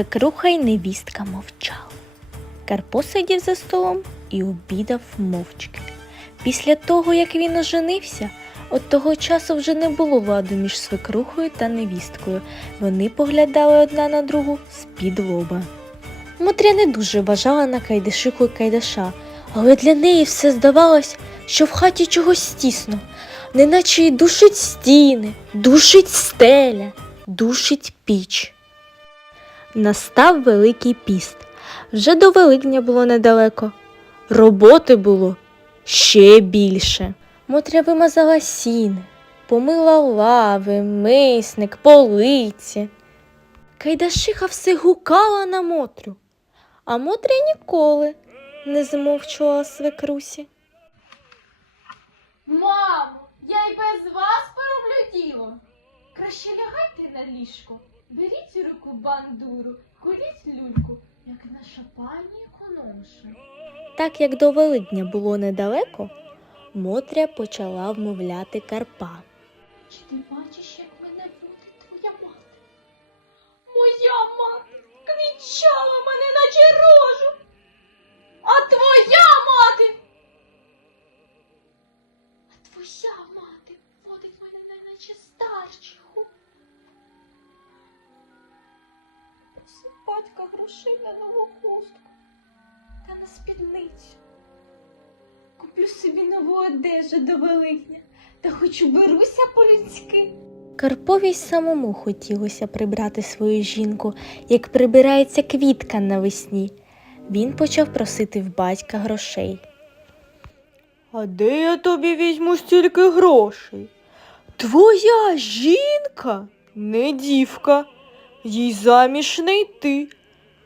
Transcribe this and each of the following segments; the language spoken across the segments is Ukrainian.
Свекруха й невістка мовчали. Карпо сидів за столом і обідав мовчки. Після того, як він оженився, от того часу вже не було ладу між свекрухою та невісткою. Вони поглядали одна на другу з-під лоба. Мотря не дуже бажала на кайдашиху й кайдаша, але для неї все здавалось, що в хаті чогось тісно, неначе й душить стіни, душить стеля, душить піч. Настав Великий піст. Вже до Великдня було недалеко. Роботи було ще більше. Мотря вимазала сіни, помила лави, мисник, полиці. Кайдашиха все гукала на Мотрю, а Мотря ніколи не змовчувала свекрусі. Мамо, я й без вас пороблю діло. Краще лягайте на ліжко, беріть руку бандуру, куріть люльку, як наша пані економша. Так як до Великдня було недалеко, Мотря почала вмовляти Карпа. Чи ти батька грошей на нову хустку та на спідницю. Куплю собі нову одежу до Великдня та хоч уберуся по-людськи. Карпові й самому хотілося прибрати свою жінку, як прибирається квітка навесні. Він почав просити в батька грошей. А де я тобі візьму стільки грошей? Твоя жінка не дівка, їй заміж не йти.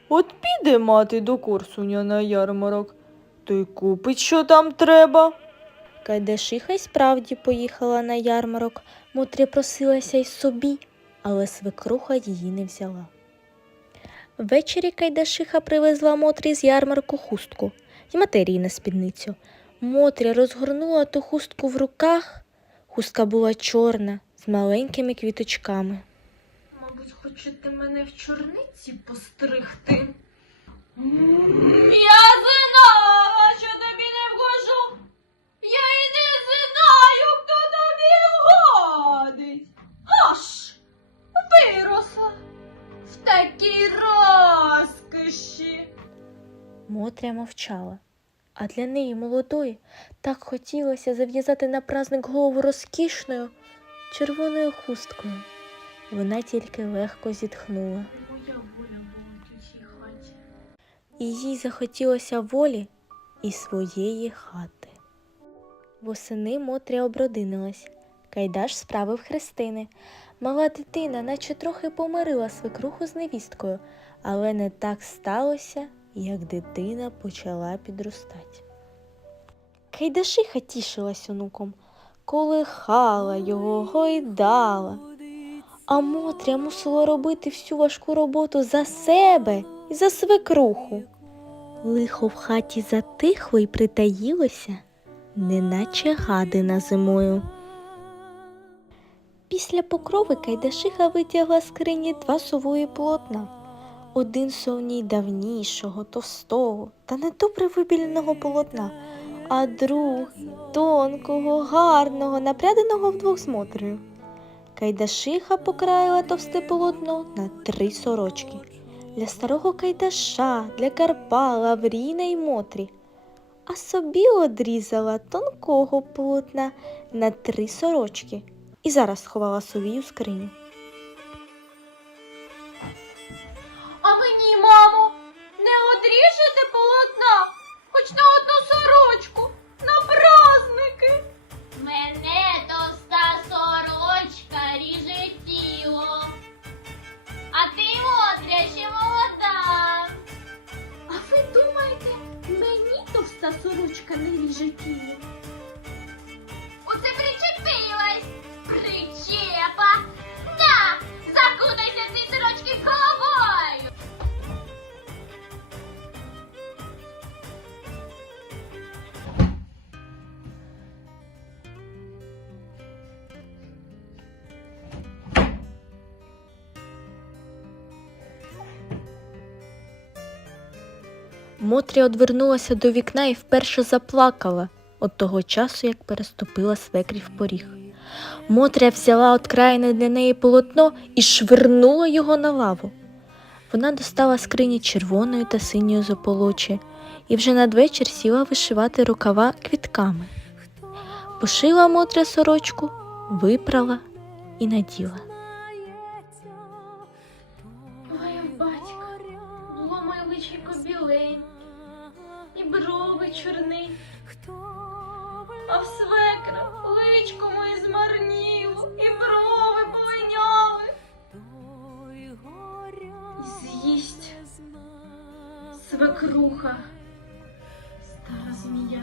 От піде мати до Корсуня на ярмарок, то й купить, що там треба. Кайдашиха й справді поїхала на ярмарок. Мотря просилася й собі, але свекруха її не взяла. Ввечері Кайдашиха привезла Мотрі з ярмарку хустку й матерії на спідницю. Мотря розгорнула ту хустку в руках. Хустка була чорна, з маленькими квіточками. Мабуть, хочете мене в чорниці постригти? Я знала, що тобі не вгожу. Я і не знаю, хто тобі вгодить. Аж виросла в такій розкоші. Мотря мовчала, а для неї молодої так хотілося зав'язати на праздник голову розкішною червоною хусткою. Вона тільки легко зітхнула. І їй захотілося волі і своєї хати. Восени Мотря обродинилась. Кайдаш справив хрестини. Мала дитина, наче трохи помирила свекруху з невісткою, але не так сталося, як дитина почала підростати. Кайдашиха тішилась онуком, колихала його, гойдала. А Мотря мусила робити всю важку роботу за себе і за свекруху. Лихо в хаті затихло й притаїлося, неначе гадина зимою. Після покрови Кайдашиха витягла з скрині два сової полотна. Один совній давнішого, товстого та недобре вибіленого полотна, а другий тонкого, гарного, напряденого вдвох з Мотрею. Кайдашиха покраїла товсте полотно на три сорочки. Для старого кайдаша, для Карпа, Лавріна й Мотрі. А собі одрізала тонкого полотна на три сорочки і зараз сховала сові у скриню. А мені, мамо, не одріжете полотна, хоч на Мотря одвернулася до вікна і вперше заплакала від того часу, як переступила свекрів поріг. Мотря взяла от країни для неї полотно і швирнула його на лаву. Вона достала з крині червоною та синьою зополочі і вже надвечір сіла вишивати рукава квітками. Пошила Мотря сорочку, випрала і наділа. А в свекра личко моє змарніло, і брови полиняли. І з'їсть свекруха, стара змія.